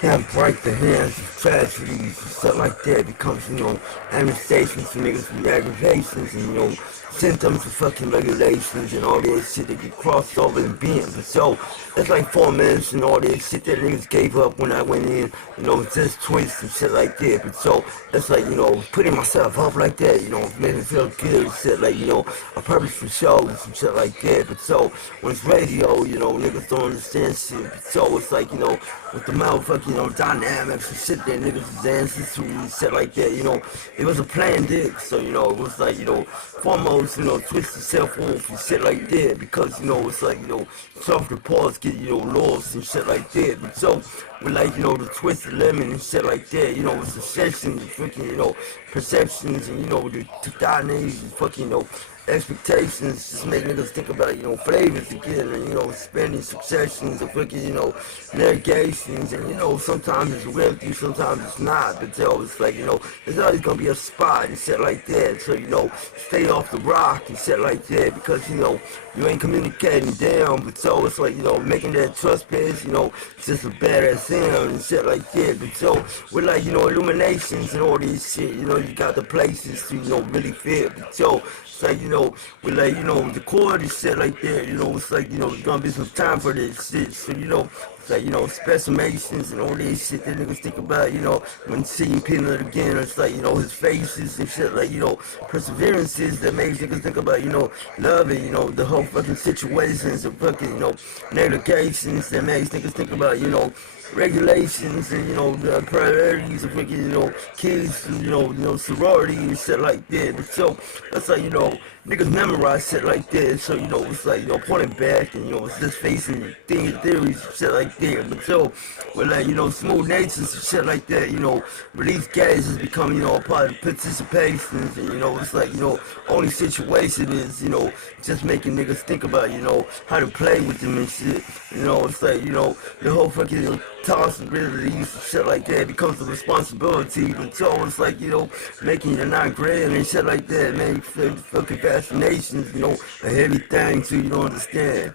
can't break the hands of tragedies and stuff like that becomes, manifestations for niggas with aggravations and, symptoms of fucking regulations and all that shit that get crossed over and bent. But so, it's like 4 minutes and all that shit that niggas gave up when I went in, just twists and shit like that. But so, it's like, putting myself up like that, making me feel good and shit like, a purpose for shows and shit like that. But so, when it's radio, niggas don't understand shit. But so, it's like, with the motherfucking, dynamics and shit that niggas is answers to and shit like that, it was a planned dick. So, it was like, foremost, twist yourself off and shit like that because, it's like, self-reports get, lost and shit like that. But so, with like, the twisted lemon and shit like that, it's the sessions, freaking, perceptions and, the dynamics and fucking, expectations just make niggas think about, flavors again and, spending successions of fucking, negations and, sometimes it's wealthy, sometimes it's not, but it's like, there's always gonna be a spot and shit like that, so, stay off the rock and shit like that because, you ain't communicating down, but so it's like, making that trust base, it's just a badass sound and shit like that, but so with like, illuminations and all this shit, you got the places to, really fit, but so it's like, with like, the chord and shit like that, it's like, there's gonna be some time for this shit, so, it's like, specimations and all this shit that niggas think about, when seeing Peanut again, it's like, his faces and shit, like, perseverances that makes niggas think about, love and, the whole fucking situations and fucking, negations that makes niggas think about, regulations and, the priorities of fucking, kids, sorority and shit like that. But so, that's like, niggas memorize shit like that. So, it's like, pointing back and, it's just facing things, theories and shit like that. But so, with like, smooth natures and shit like that, release gases become, a part of participations and, it's like, only situation is, just making niggas think about, how to play with them and shit. It's like, the whole fucking tossabilities and shit like that becomes a responsibility. But so it's like, making your 9 grand and shit like that, man, fucking fascinations, a heavy thing so you don't understand.